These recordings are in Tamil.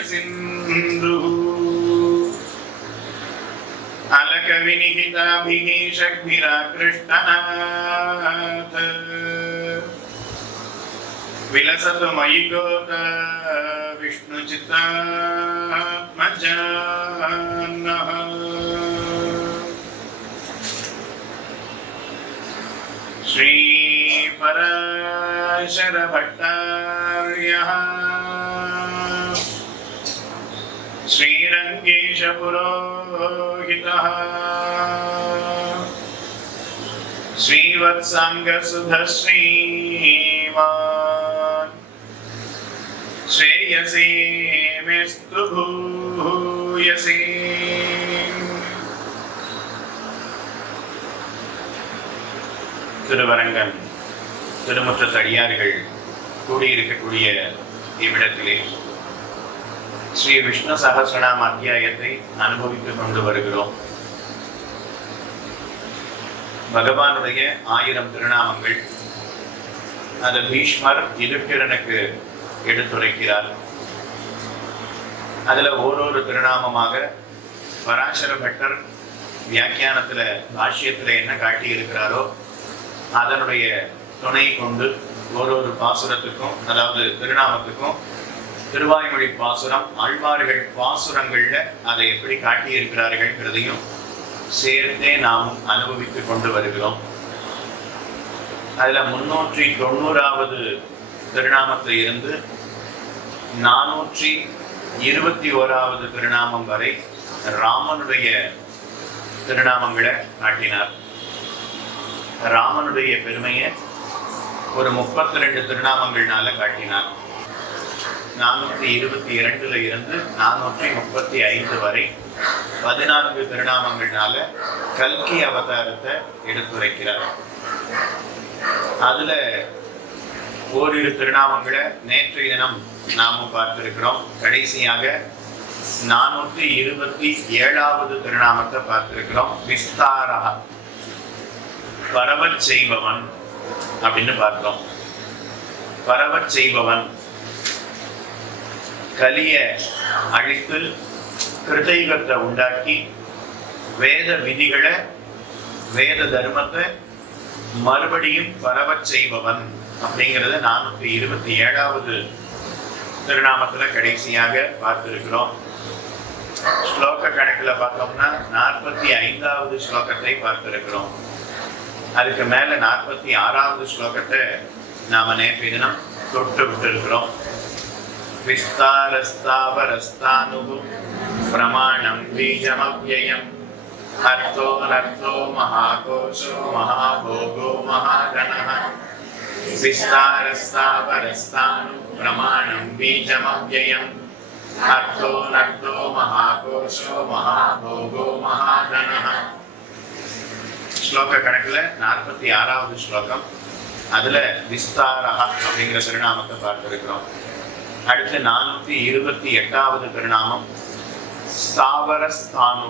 सान्द्रवात्सल्यसिन्धुः अलकविनिहिताभिः षड्भिराकृष्टनाथ विलसतु मयि गोत विष्णुचित्तात्मजानः श्रीपराशरभट्टार्यः श्रीरङ्गेशपुरोहितः श्रीवत्साङ्गसुधश्रीवान् श्रेयसे मेस्तु भूयसे திருவரங்கன் திருமுற்றத்து அடியார்கள் கூடியிருக்கக்கூடிய இவ்விடத்திலே ஸ்ரீ விஷ்ணு சகசிரநாம அத்தியாயத்தை அனுபவித்துக் கொண்டு வருகிறோம். பகவானுடைய ஆயிரம் திருநாமங்கள். அதை பீஷ்மர் யுதிஷ்டிரனுக்கு எடுத்துரைக்கிறார். அதுல ஓரொரு திருநாமமாக பராசர பட்டர் வியாக்கியானத்துல பாஷ்யத்துல என்ன காட்டி இருக்கிறாரோ அதனுடைய துணை கொண்டு ஓரொரு பாசுரத்துக்கும் அதாவது திருநாமத்துக்கும் திருவாய்மொழி பாசுரம் ஆழ்வார்கள் பாசுரங்களில் அதை எப்படி காட்டியிருக்கிறார்கள்ங்கிறதையும் சேர்த்தே நாம் அனுபவித்துக் கொண்டு வருகிறோம். அதுல முன்னூற்றி தொண்ணூறாவது திருநாமத்தில் இருந்து நானூற்றி இருபத்தி ஓராவது திருநாமம் வரை ராமனுடைய திருநாமங்களை காட்டினார். ராமனுடைய பெருமையை ஒரு முப்பத்தி ரெண்டு திருநாமங்கள்னால காட்டினார். நானூற்றி இருபத்தி இரண்டுல இருந்து நானூற்றி முப்பத்தி ஐந்து வரை பதினான்கு திருநாமங்கள்னால கல்கி அவதாரத்தை எடுத்துரைக்கிறார். அதுல ஓரிரு திருநாமங்களை நேற்றைய தினம் நாம பார்த்திருக்கிறோம். கடைசியாக நானூற்றி இருபத்தி ஏழாவது திருநாமத்தை பார்த்திருக்கிறோம். விஸ்தாரா பரவச் செய்பவன் அப்படின்னு பார்த்தோம் பரவச் செய்பவன் கலியை அழித்து கிருதயுகத்தை உண்டாக்கி வேத விதிகளை வேத தர்மத்தை மறுபடியும் பரவச் செய்பவன் அப்படிங்கிறத நானூற்றி இருபத்தி ஏழாவது திருநாமத்தில் கடைசியாக பார்த்திருக்கிறோம். ஸ்லோக கணக்கில் பார்த்தோம்னா நாற்பத்தி ஐந்தாவது ஸ்லோகத்தை பார்த்திருக்கிறோம். அதுக்கு மேலே நாற்பத்தி ஆறாவது ஸ்லோகத்தை நாம் நேற்று தினம் தொட்டு விட்டுருக்கிறோம். இருக்கிறோம் பிரமாணம் பீஜமவ்யயம் அர்த்தோ நர்த்தோ மகாகோஷோ மகாபோகோ மகாகணः विस्तारस्तापरस्तानु प्रमाणं बीजमव्ययम् अर्थो नर्तो महाकोशो महाभोगो महाधनः ஸ்லோக கணக்குல நாற்பத்தி ஆறாவது ஸ்லோகம் அதுல விஸ்தாரா அப்படிங்கிற திருநாமத்தை பார்த்திருக்கிறோம் அடுத்து நானூத்தி இருபத்தி எட்டாவது திருநாமம் ஸ்தாவர ஸ்தானு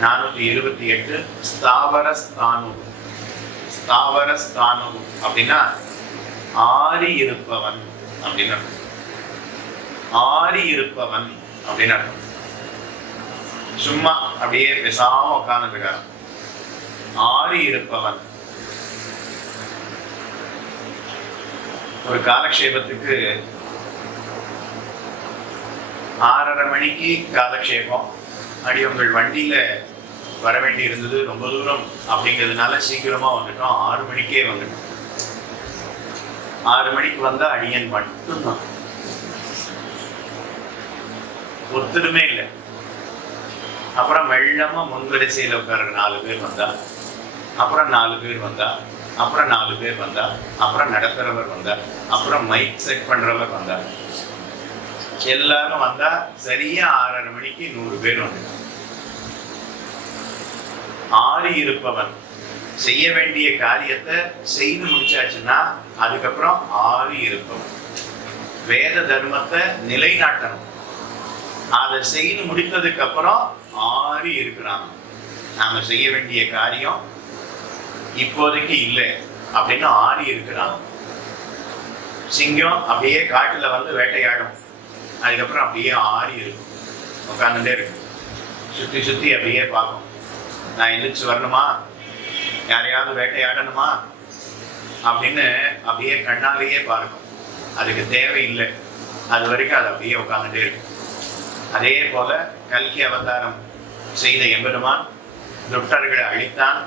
நானூத்தி இருபத்தி எட்டு ஸ்தாவர ஸ்தானு ஸ்தாவர ஸ்தானு அப்படின்னா ஆறி இருப்பவன் அப்படின்னு அர்த்தம். ஆறி இருப்பவன் அப்படின்னு அர்த்தம். சும்மா அப்படியே பேசாம உட்கார்ந்துருக்காரு ஆறி இருப்பவன். ஒரு காலக்ஷேபத்துக்கு ஆறரை மணிக்கு காலக்ஷேபம். அடி உங்கள் வண்டியில வர வேண்டி இருந்தது ரொம்ப தூரம் அப்படிங்கிறதுனால சீக்கிரமா வந்துட்டோம். ஆறு மணிக்கே வந்துட்டோம். ஆறு மணிக்கு வந்தா அடியன் மட்டும்தான். ஒத்துருமே இல்லை. அப்புறம் மெல்லமா முன்வரிசையில் உட்கார நாலு பேர் வந்தா. அப்புறம் நாலு பேர் வந்தா. அப்புறம் நாலு பேர் வந்தா அப்புறம் நடத்துறவர் வந்தார். அப்புறம் மைக் செட் பண்றவர் வந்தார். எல்லாரும் வந்தா சரியா ஆறரை மணிக்கு நூறு பேர் வந்து. ஆறி இருப்பவன். செய்ய வேண்டிய காரியத்தை செய்து முடிச்சாச்சுன்னா அதுக்கப்புறம் ஆறி இருப்பவன். வேத தர்மத்தை நிலைநாட்டணும். அதை செய்து முடித்ததுக்கு அப்புறம் ஆறி இருக்கிறான். நாம செய்ய வேண்டிய காரியம் இப்போதைக்கு இல்லை அப்படின்னு ஆடி இருக்கிறான். சிங்கம் அப்படியே காட்டுல வந்து வேட்டையாடும். அதுக்கப்புறம் அப்படியே ஆடி இருக்கும். உட்காந்துட்டே இருக்கும். சுற்றி சுற்றி அப்படியே பார்க்கும். நான் எழுச்சி வரணுமா? யாரையாவது வேட்டையாடணுமா? அப்படின்னு அப்படியே கண்ணாலேயே பார்க்கும். அதுக்கு தேவையில்லை. அது வரைக்கும் அது அப்படியே உட்காந்துட்டே இருக்கும். அதே போல கல்கி அவதாரம் செய்த எம்பெருமான் துட்டர்களை அழித்தான்.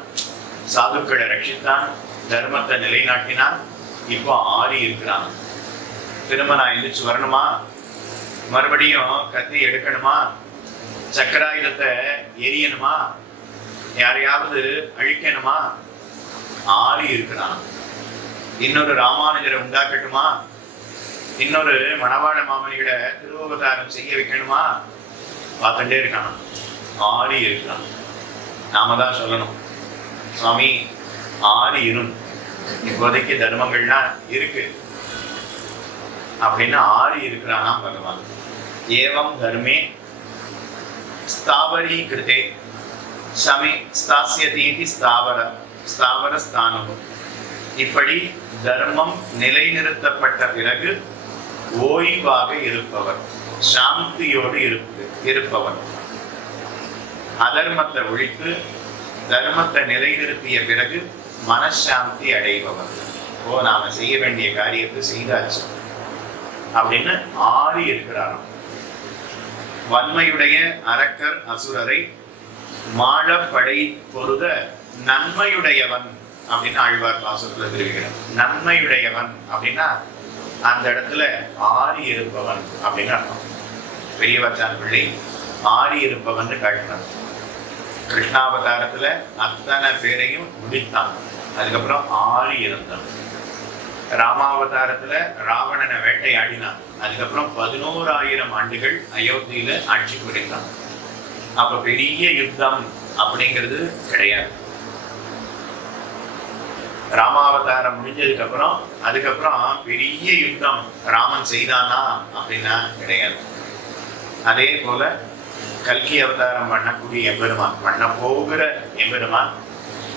சாதுக்களை ரட்சித்தான் தர்மத்தை நிலைநாட்டினான். இப்போ ஆறி இருக்கிறான். திரும்ப நான் எழுந்திரிச்சு வரணுமா? மறுபடியும் கத்தி எடுக்கணுமா? சக்கராயுதத்தை எரியணுமா? யாரையாவது அழிக்கணுமா? ஆறி இருக்கிறான். இன்னொரு ராமானுஜரை உண்டாக்கட்டுமா? இன்னொரு மணவாள மாமனிகளை திருவவதாரம் செய்ய வைக்கணுமா? பார்த்துட்டே இருக்கான். ஆறி இருக்கான் நாம தான் சொல்லணும். சுவாமி ஆறு இரும். இப்போதைக்கு தர்மங்கள்லாம் இருக்கு. அப்படின்னு ஆறு இருக்கிறானா பகவான். ஏவம் தர்மே ஸ்தாவரி கிருதே சமே ஸ்தாசியதீதி ஸ்தாவர ஸ்தாவர ஸ்தானம் இப்படி தர்மம் நிலைநிறுத்தப்பட்ட பிறகு ஓய்வாக இருப்பவர் சாந்தியோடு இருப்பு இருப்பவர். அதர்மத்தை ஒழித்து தர்மத்தை நிலைநிறுத்திய பிறகு மனசாந்தி அடைபவர். ஓ நாம செய்ய வேண்டிய காரியத்தை செய்தாச்சு. அப்படின்னு ஆறி இருக்கிறாராம் வன்மையுடைய அரக்கர் அசுரரை மாழப்படை பொருத நன்மையுடையவன் அப்படின்னு ஆழ்வார் பாசத்துல தெரிவிக்கிறார். நன்மையுடையவன் அப்படின்னா அந்த இடத்துல ஆறி இருப்பவன் அப்படின்னு அர்த்தம். பெரியவச்சான் பிள்ளை ஆறி இருப்பவன் காட்டினார் கிருஷ்ணாவதாரத்தில் அத்தனை பேரையும் முடித்தான். அதுக்கப்புறம் ஆறி இருந்தான் ராமாவதாரத்துல ராவணனை வேட்டையாடினான். அதுக்கப்புறம் பதினோராயிரம் ஆண்டுகள் அயோத்தியில ஆட்சி புரிந்தான். அப்ப பெரிய யுத்தம் அப்படிங்கிறது கிடையாது. ராமாவதாரம் முடிஞ்சதுக்கு அப்புறம் அதுக்கப்புறம் பெரிய யுத்தம் ராமன் செய்தானா அப்படின்னா கிடையாது. அதே போல கல்கி அவதாரம் பண்ணக்கூடிய எம்பெருமான் பண்ண போகிற எம்பெருமான்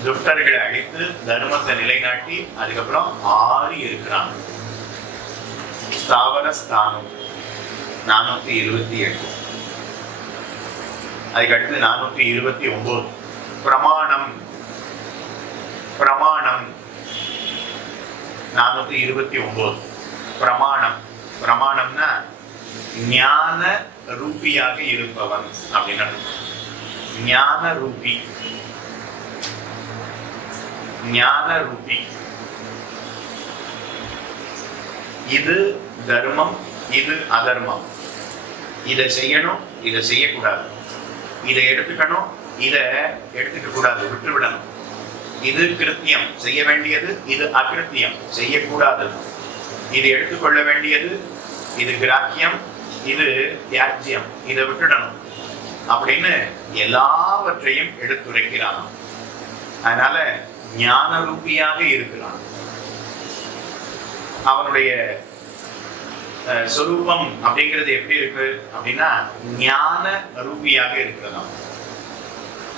துஷ்டர்களை அழித்து தர்மத்தை நிலைநாட்டி அதுக்கப்புறம் ஆறி இருக்கிறான். ஸ்தாவர ஸ்தானம் நானூத்தி இருபத்தி எட்டு. அதுக்கடுத்து நானூத்தி இருபத்தி ஒன்பது பிரமாணம் பிரமாணம் நானூத்தி இருபத்தி ஒன்பது பிரமாணம் பிரமாணம்னா ஞான ரூபியாக இருப்பவன் அப்படின்னு ஞான ரூபி. ஞான ரூபி. இது தர்மம் இது அதர்மம். இதை செய்யணும் இதை செய்யக்கூடாது. இதை எடுத்துக்கணும் இதை எடுத்துக்க கூடாது விட்டுவிடணும். இது கிருத்தியம் செய்ய வேண்டியது இது அகிருத்தியம் செய்யக்கூடாது. இது எடுத்துக்கொள்ள வேண்டியது இது கிராக்கியம் இது தியாஜ்யம். இதை விட்டுடணும். அப்படின்னு எல்லாவற்றையும் எடுத்துரைக்கிறான். அதனால ஞான ரூபியாக இருக்கிறான். அவனுடைய அஹ், சொரூபம் அப்படிங்கிறது எப்படி இருக்கு? அப்படின்னா ஞான ரூபியாக இருக்கிறதாம்.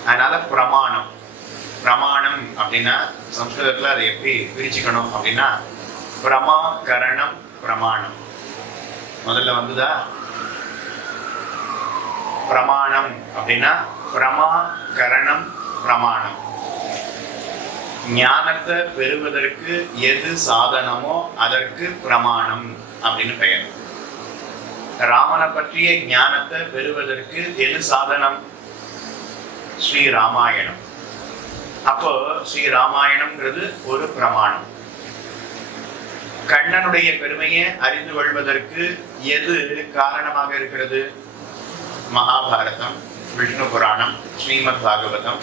அதனால பிரமாணம். பிரமாணம் அப்படின்னா சம்ஸ்கிருதத்தில் அதை எப்படி பிரிச்சுக்கணும் அப்படின்னா பிரமாகரணம் பிரமாணம். முதல்ல வந்துதா? பிரமாணம் அப்படின்னா பிரமா கரணம் பிரமாணம். ஞானத்தை பெறுவதற்கு எது சாதனமோ அதற்கு பிரமாணம் அப்படின்னு பெயர். ராமனை பற்றிய ஞானத்தை பெறுவதற்கு எது சாதனம்? ஸ்ரீ ராமாயணம். அப்போ ஸ்ரீ ராமாயணம்ங்கிறது ஒரு பிரமாணம். கண்ணனுடைய பெருமையை அறிந்து கொள்வதற்கு எது காரணமாக இருக்கிறது? மகாபாரதம் விஷ்ணு புராணம் ஸ்ரீமத் பாகவதம்.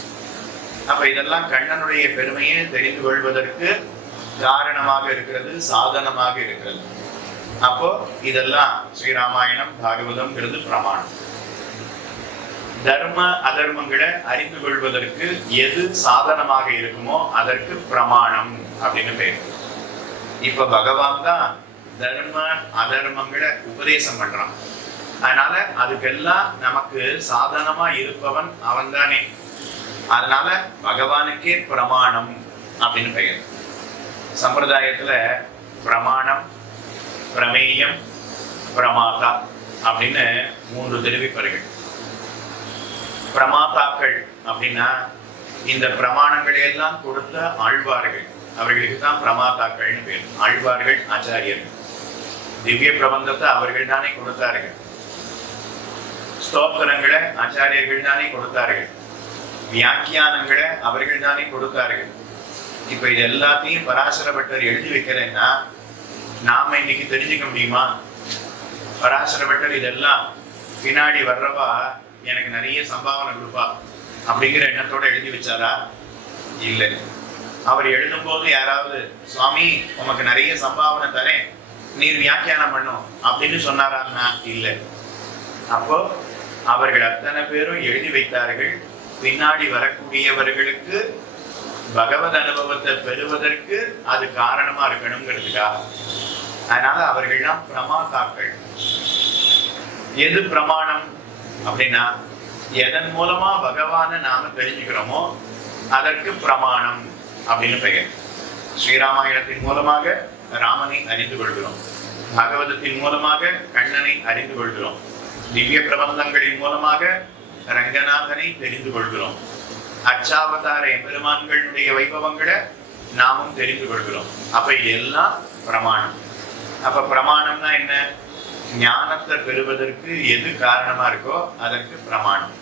அப்ப இதெல்லாம் கண்ணனுடைய பெருமையை தெரிந்து கொள்வதற்கு காரணமாக இருக்கிறது சாதனமாக இருக்கிறது. அப்போ இதெல்லாம் ஸ்ரீராமாயணம் பாகவதம்ங்கிறது பிரமாணம். தர்ம அதர்மங்களை அறிந்து கொள்வதற்கு எது சாதனமாக இருக்குமோ அதற்கு பிரமாணம் அப்படின்னு பேர். இப்ப பகவான் தான் தர்ம அதர்மங்களை உபதேசம் பண்றான். அதனால அதுக்கெல்லாம் நமக்கு சாதனமா இருப்பவன் அவன்தானே. அதனால பகவானுக்கே பிரமாணம் அப்படின்னு பெயர். சம்பிரதாயத்துல பிரமாணம் பிரமேயம் பிரமாதா அப்படின்னு மூன்று தெரிவிப்பர்கள். பிரமாதாக்கள் அப்படின்னா இந்த பிரமாணங்களை எல்லாம் கொடுத்த ஆழ்வார்கள். அவர்களுக்கு தான் பிரமாதாக்கள்னு பேர். ஆழ்வார்கள் ஆச்சாரியர்கள். திவ்ய பிரபந்தத்தை அவர்கள் தானே கொடுத்தார்கள். ஸ்தோத்திரங்களை ஆச்சாரியர்கள் தானே கொடுத்தார்கள். வியாக்கியானங்களை அவர்கள் தானே கொடுத்தார்கள். இப்ப இது எல்லாத்தையும் பராசரப்பட்டர் எழுதி வைக்கிறேன்னா நாம இன்னைக்கு தெரிஞ்சுக்க முடியுமா? பராசரப்பட்டர் இதெல்லாம் பின்னாடி வர்றவா எனக்கு நிறைய சம்பாவனை கொடுப்பா அப்படிங்கிற எண்ணத்தோட எழுதி வச்சாரா? இல்லை. அவர் எழுதும்போது யாராவது சுவாமி உமக்கு நிறைய சம்பாவனை தரேன் நீர் வியாக்கியானம் பண்ணும் அப்படின்னு சொன்னாரான்னா இல்லை. அப்போ அவர்கள் அத்தனை பேரும் எழுதி வைத்தார்கள். பின்னாடி வரக்கூடியவர்களுக்கு பகவத் அனுபவத்தை பெறுவதற்கு அது காரணமா இருக்கணுங்கிறதுக்காக. அதனால அவர்கள்லாம் பிரமாதாக்கள். எது பிரமாணம் அப்படின்னா எதன் மூலமா பகவானை நாம தெரிஞ்சுக்கிறோமோ அதற்கு பிரமாணம் அப்படின்னு பெயர். ஸ்ரீராமாயணத்தின் மூலமாக ராமனை அறிந்து கொள்கிறோம். பகவதத்தின் மூலமாக கண்ணனை அறிந்து கொள்கிறோம். திவ்ய பிரபந்தங்களின் மூலமாக ரங்கநாதனை தெரிந்து கொள்கிறோம். அச்சாவதார எம்பெருமான்களுடைய வைபவங்களை நாமும் தெரிந்து கொள்கிறோம். அப்ப இது எல்லாம் பிரமாணம். அப்ப பிரமாணம்னா என்ன? ஞானத்தை பெறுவதற்கு எது காரணமா இருக்கோ அதற்கு பிரமாணம்.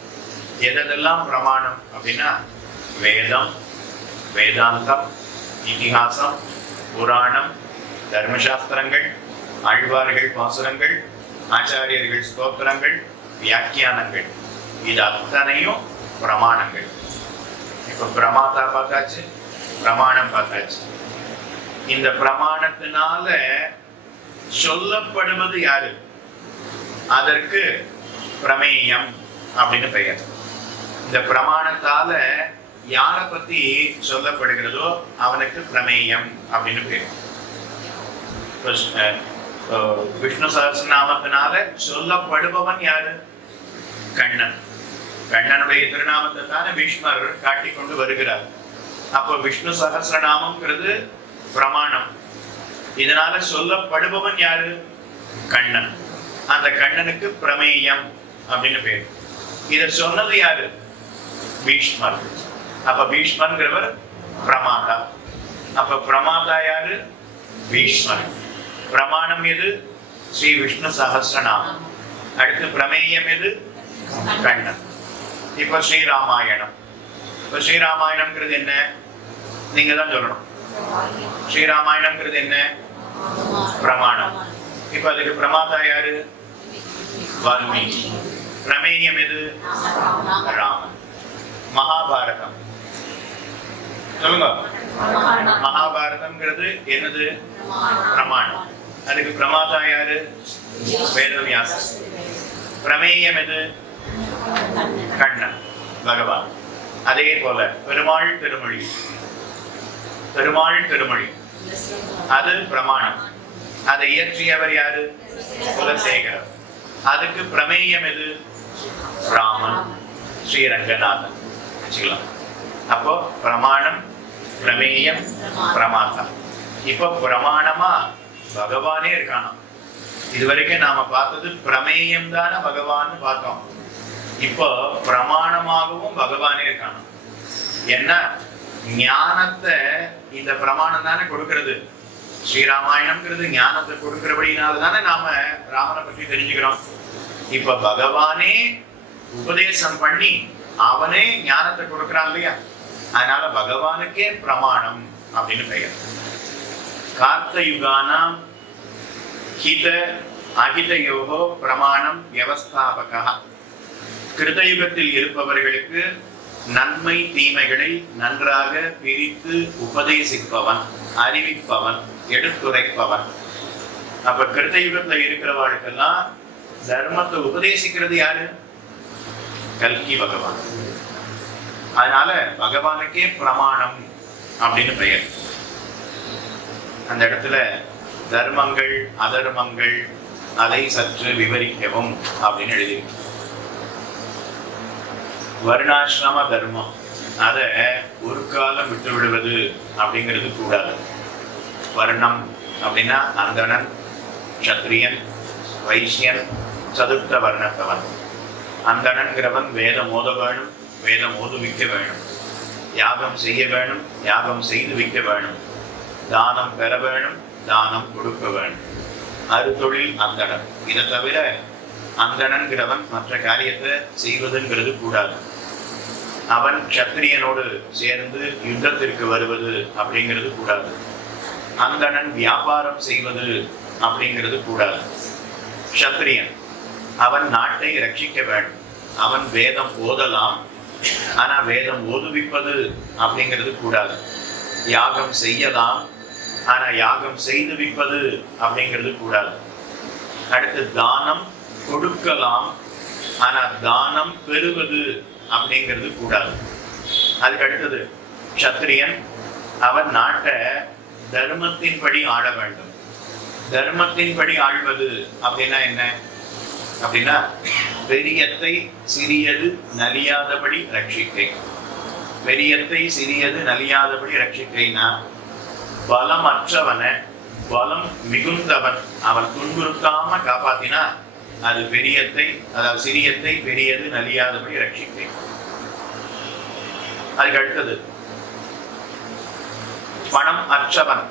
எதெல்லாம் பிரமாணம் அப்படின்னா வேதம் வேதாந்தம் இதிகாசம் புராணம் தர்மசாஸ்திரங்கள் ஆழ்வார்கள் பாசுரங்கள் ஆச்சாரியர்கள் ஸ்தோத்திரங்கள் வியாக்கியானங்கள். இது அத்தனையும் பிரமாணங்கள். இப்போ பிரமாதா பார்த்தாச்சு பிரமாணம் பார்த்தாச்சு. இந்த பிரமாணத்தினால சொல்லப்படுவது யாரு? அதற்கு பிரமேயம் அப்படின்னு பெயர். இந்த பிரமாணத்தால யாரை பத்தி சொல்லப்படுகிறதோ அவனுக்கு பிரமேயம் அப்படின்னு பேர் விஷ்ணு அஹ், நாமத்தினால சொல்லப்படுபவன் யாரு கண்ணன் கண்ணனுடைய திருநாமத்தை தானே பீஷ்மர் காட்டிக்கொண்டு வருகிறார் அப்போ விஷ்ணு சஹஸ்ரநாமம்ங்கிறது பிரமாணம் இதனால சொல்லப்படுபவன் யாரு கண்ணன் அந்த கண்ணனுக்கு பிரமேயம் அப்படின்னு பேர் இத சொன்னது யாரு பீஷ்மர் அப்ப பீஷ்மர்ங்கிறவர் பிரமாதா அப்ப பிரமாதா யாரு பீஷ்மர் பிரமாணம் எது? ஸ்ரீ விஷ்ணு சஹஸ்ரநாமம். அடுத்து பிரமேயம் எது? கண்ணன். இப்ப ஸ்ரீராமாயணம் இப்ப ஸ்ரீராமாயணம்ங்கிறது என்ன? நீங்க தான் சொல்லணும். ஸ்ரீராமாயணம்ங்கிறது என்ன? பிரமாணம். இப்ப அதுக்கு பிரமாதா யாரு? வால்மீகி. பிரமேயம் எது? ராமன். மகாபாரதம். சொல்லுங்க. மகாபாரதம்ங்கிறது என்னது? பிரமாணம். அதுக்கு பிரமாதா யாரு? வேதவியாசர் பிரமேயம் எது? கண்ணன். பகவான். அதே போல பெருமாள் திருமொழி பெருமாள் திருமொழி அது பிரமாணம். அதை இயற்றியவர் யாரு? குலசேகரர் அதுக்கு பிரமேயம் எது? ராமன். ஸ்ரீரங்கநாதன். வச்சுக்கலாம். அப்போ பிரமாணம் பிரமேயம் பிரமாதா இப்போ பிரமாணமா பகவானே இருக்கானாம் இதுவரைக்கும் நாம பார்த்தது பிரமேயம் தானே பகவான் பார்த்தோம். இப்போ பிரமாணமாகவும் பகவானே இருக்கானா? என்ன? ஞானத்தை இந்த பிரமாணம் தானே கொடுக்கறது. ஸ்ரீராமாயணம்ங்கிறது ஞானத்தை கொடுக்கிறபடினால தானே நாம ராமனை பற்றி தெரிஞ்சுக்கிறோம். இப்ப பகவானே உபதேசம் பண்ணி அவனே ஞானத்தை கொடுக்கிறான் இல்லையா? அதனால பகவானுக்கே பிரமாணம் அப்படின்னு பெயர். கார்த்தயுகானாம் ஹித அகிதயோகோ பிரமாணம் வியவஸ்தாபகா. கிருதயுகத்தில் இருப்பவர்களுக்கு நன்மை தீமைகளை நன்றாக பிரித்து உபதேசிப்பவன் அறிவிப்பவன் எடுத்துரைப்பவன். அப்ப கிருதயுகத்துல இருக்கிறவாளுக்கெல்லாம் தர்மத்தை உபதேசிக்கிறது யாரு? கல்கி பகவான். அதனால பகவானுக்கே பிரமாணம் அப்படின்னு பெயர். அந்த இடத்துல தர்மங்கள் அதர்மங்கள் அதை சற்று விவரிக்கவும் அப்படின்னு எழுதியிருக்கு. வருணாசிரம தர்மம். அதை ஒரு காலம் விட்டு விடுவது அப்படிங்கிறது கூடாது. வர்ணம் அப்படின்னா அந்தணன் சத்திரியன் வைசியன் சதுர்த்த வர்ணத்தவன். அந்தணன்கிறவன் வேதம் ஓத வேணும் வேதம் ஓதுவிக்க வேணும். யாகம் செய்ய வேணும் யாகம் செய்து விக்க வேணும். தானம் பெற வேணும் தானம் கொடுக்க வேணும். அறுதொழில் அந்தணன் இதை தவிர அந்தணன்கிறவன் மற்ற காரியத்தை செய்வதுங்கிறது கூடாது. அவன் க்ஷத்திரியனோடு சேர்ந்து யுத்தத்திற்கு வருவது அப்படிங்கிறது கூடாது. அந்தணன் வியாபாரம் செய்வது அப்படிங்கிறது கூடாது. க்ஷத்திரியன் அவன் நாட்டை ரட்சிக்க வேண்டும். அவன் வேதம் ஓதலாம். ஆனால் வேதம் ஓதுவிப்பது அப்படிங்கிறது கூடாது. யாகம் செய்யலாம். ஆனா யாகம் செய்து விப்பது அப்படிங்கிறது கூடாது. அடுத்து தானம் கொடுக்கலாம். ஆனா தானம் பெறுவது அப்படிங்கிறது கூடாது. அதுக்கு அடுத்தது க்ஷத்திரியன் அவன் நாட்டை தர்மத்தின்படி ஆள வேண்டும். தர்மத்தின்படி ஆள்வது அப்படின்னா என்ன? அப்படின்னா பெரியத்தை சிறியது நலியாதபடி ரட்சிக்கை. பெரியத்தை சிறியது நலியாதபடி ரட்சிக்கைனா பலமற்றவனை பலம் மிகுந்தவன். அவன் துன்புறுத்தாம காப்பாத்தினா அது பெரியத்தை அதாவது சிறியத்தை பெரியது நலியாதபடி ரட்சிக்கை அதுக்கு அடுத்தது பணம் அற்றவன்.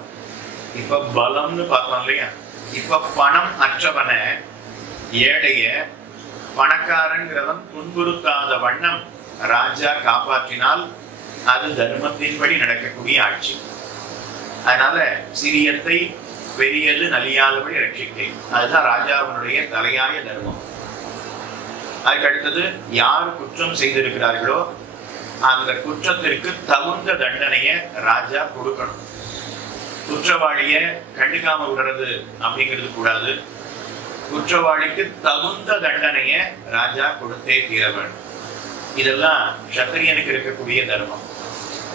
இப்ப பலம்னு பார்த்தோம் இல்லையா? இப்ப பணம் அற்றவனை ஏழைய பணக்காரங்கிறவன் துன்புறுத்தாத வண்ணம் ராஜா காப்பாற்றினால் அது தர்மத்தின்படி நடக்கக்கூடிய ஆட்சி. அதனால சிறியத்தை பெரியது நலியாதபடி ரட்சித்தேன் அதுதான் ராஜாவினுடைய தலையாய தர்மம். அதுக்கு அடுத்தது யார் குற்றம் செய்திருக்கிறார்களோ அந்த குற்றத்திற்கு தகுந்த தண்டனையை ராஜா கொடுக்கணும். குற்றவாளிய கண்டுக்காம விடுறது அப்படிங்கிறது கூடாது. குற்றவாளிக்கு தகுந்த தண்டனையை ராஜா கொடுத்தே தீர வேண்டும். இதெல்லாம் சத்திரியனுக்கு இருக்கக்கூடிய தர்மம்.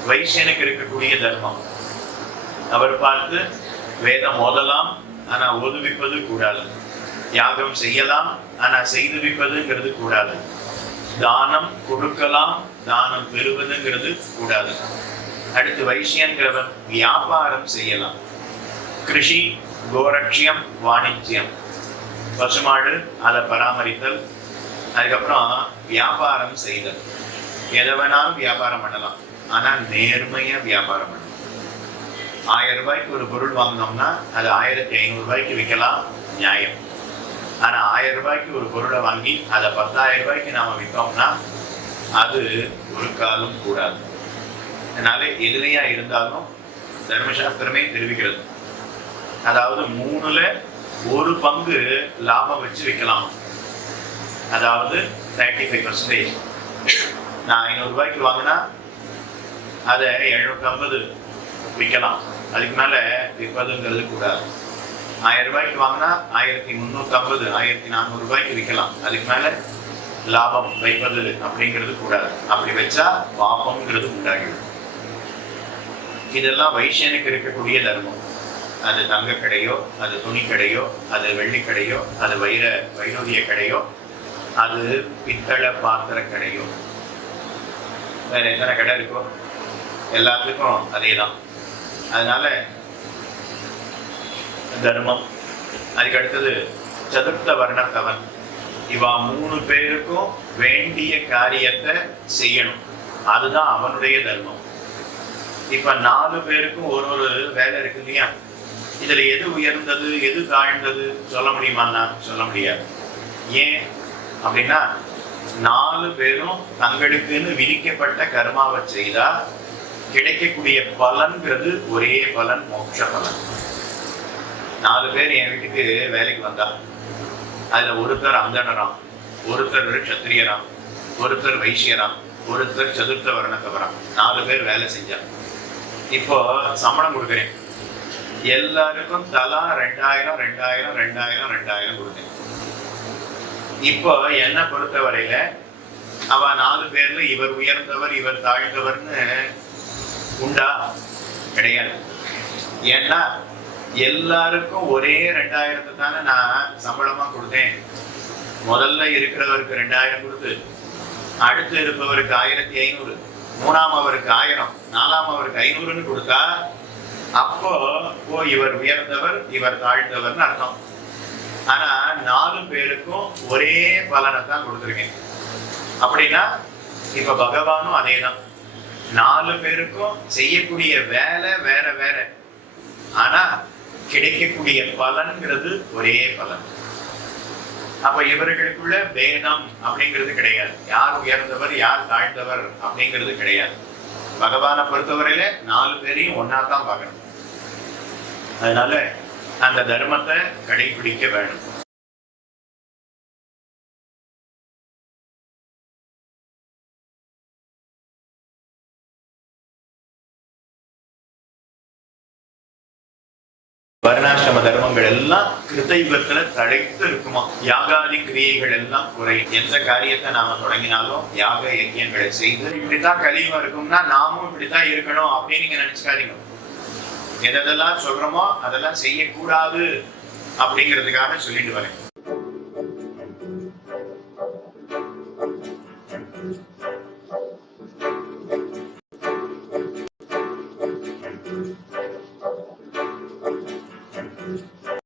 வைசியனுக்கு இருக்கக்கூடிய தர்மம். அவர் பார்த்து வேதம் ஓதலாம் ஆனால் ஓதுவிப்பது கூடாது. யாகம் செய்யலாம் ஆனால் செய்து விப்பதுங்கிறது கூடாது. தானம் கொடுக்கலாம் தானம் பெறுவதுங்கிறது கூடாது. அடுத்து வைசியங்கிறவன் வியாபாரம் செய்யலாம். கிருஷி கோரட்சியம் வாணிஜ்யம். பசுமாடு அதை பராமரித்தல். அதுக்கப்புறம் வியாபாரம் செய்தல். எதை வேணாலும் வியாபாரம் பண்ணலாம் ஆனால் நேர்மையாக வியாபாரம் பண்ணலாம். ஆயிரம் ரூபாய்க்கு ஒரு பொருள் வாங்கினோம்னா அது ஆயிரத்தி ஐநூறுரூபாய்க்கு விற்கலாம் நியாயம். ஆனால் ஆயிரம் ரூபாய்க்கு ஒரு பொருளை வாங்கி அதை பத்தாயிரம் ரூபாய்க்கு நாம் விற்றோம்னா அது ஒரு காலம் கூடாது. அதனால எதிரையா இருந்தாலும் தர்மசாஸ்திரமே தெரிவிக்கிறது. அதாவது மூணுல ஒரு பங்கு லாபம் வச்சு விற்கலாம். அதாவது தேர்ட்டி ஃபைவ் பர்சன்டேஜ் நான் ஐநூறுரூபாய்க்கு வாங்கினா அதை எழுநூற்றம்பது விற்கலாம். அதுக்கு மேலே விற்பதுங்கிறது கூடாது. ஆயிரம் ரூபாய்க்கு வாங்கினா ஆயிரத்தி முந்நூற்றம்பது ஆயிரத்தி நானூறு ரூபாய்க்கு விற்கலாம். அதுக்கு மேலே லாபம் வைப்பது அப்படிங்கிறது கூடாது. அப்படி வச்சா பாபம்ங்கிறது உண்டாகிடும் இதெல்லாம் வைசியனுக்கு இருக்கக்கூடிய தர்மம். அது தங்க கடையோ அது துணி கடையோ அது வெள்ளி கடையோ அது வைர வைரோதிய கடையோ அது பித்தளை பாத்திர கடையோ. வேற எத்தனை கடை இருக்கோ? எல்லாத்துக்கும் அதே தான் அதனால தர்மம். அதுக்கு அடுத்தது சதுர்த்த வர்ணத்தவன் இவா மூணு பேருக்கும் வேண்டிய காரியத்தை செய்யணும். அதுதான் அவனுடைய தர்மம். இப்ப நாலு பேருக்கும் ஒரு ஒரு வேலை இருக்கு இல்லையா? இதுல எது உயர்ந்தது எது தாழ்ந்தது சொல்ல முடியுமான்னா சொல்ல முடியாது. ஏன் அப்படின்னா நாலு பேரும் தங்களுக்குன்னு விதிக்கப்பட்ட கர்மாவை செய்தா கிடைக்கக்கூடிய பலன்கிறது ஒரே பலன் மோட்ச பலன். நாலு பேர் என் வீட்டுக்கு வேலைக்கு வந்தா அதுல ஒருத்தர் அந்தனராம் ஒருத்தர் சத்திரியராம் ஒருத்தர் வைசியராம் ஒருத்தர் சதுர்த்த வர்ணத்தவராம். நாலு பேர் வேலை செஞ்சா. இப்போ சம்பளம் கொடுக்குறேன். எல்லாருக்கும் தலா ரெண்டாயிரம் ரெண்டாயிரம் ரெண்டாயிரம் ரெண்டாயிரம் கொடுத்தேன். இப்போ என்னை பொறுத்தவரையில அவ நாலு பேர்ல இவர் உயர்ந்தவர் இவர் தாழ்ந்தவர்னு உண்டா? கிடையாது. ஏன்னா எல்லாருக்கும் ஒரே ரெண்டாயிரத்தை தானே நான் சம்பளமா கொடுத்தேன். முதல்ல இருக்கிறவருக்கு ரெண்டாயிரம் கொடுத்து அடுத்து இருப்பவருக்கு ஆயிரத்தி ஐநூறு மூணாம் அவருக்கு ஆயிரம் நாலாம் அவருக்கு ஐநூறுன்னு கொடுத்தா அப்போ ஓ இவர் உயர்ந்தவர் இவர் தாழ்ந்தவர்னு அர்த்தம். ஆனா நாலு பேருக்கும் ஒரே பலனை தான் கொடுத்துருக்கேன். அப்படின்னா இப்ப பகவானும் அதேதான். நாலு பேருக்கும் செய்யக்கூடிய வேலை வேற வேற. ஆனா கிடைக்கக்கூடிய பலன்கிறது ஒரே பலன். அப்ப இவர்களுக்குள்ள வேதம் அப்படிங்கிறது கிடையாது. யார் உயர்ந்தவர் யார் தாழ்ந்தவர் அப்படிங்கிறது கிடையாது. பகவானை பொறுத்தவரையில நாலு பேரையும் ஒன்னா தான் பார்க்கணும். அதனால அந்த தர்மத்தை கடைபிடிக்க வேணும். வர்ணாசிரம தர்மங்கள் எல்லாம் கிருதயுகத்துல தழைத்து இருக்குமா? யாகாதி கிரியைகள் எல்லாம் குறையும். எந்த காரியத்தை நாம தொடங்கினாலும் யாக யஜ்யங்களை செய்து இப்படித்தான் கலியுகம் இருக்கும்னா நாமும் இப்படித்தான் இருக்கணும் அப்படின்னு நீங்க நினைச்சுக்காதீங்க. எதெல்லாம் சொல்றோமோ அதெல்லாம் செய்யக்கூடாது அப்படிங்கிறதுக்காக சொல்லிட்டு வரேன்.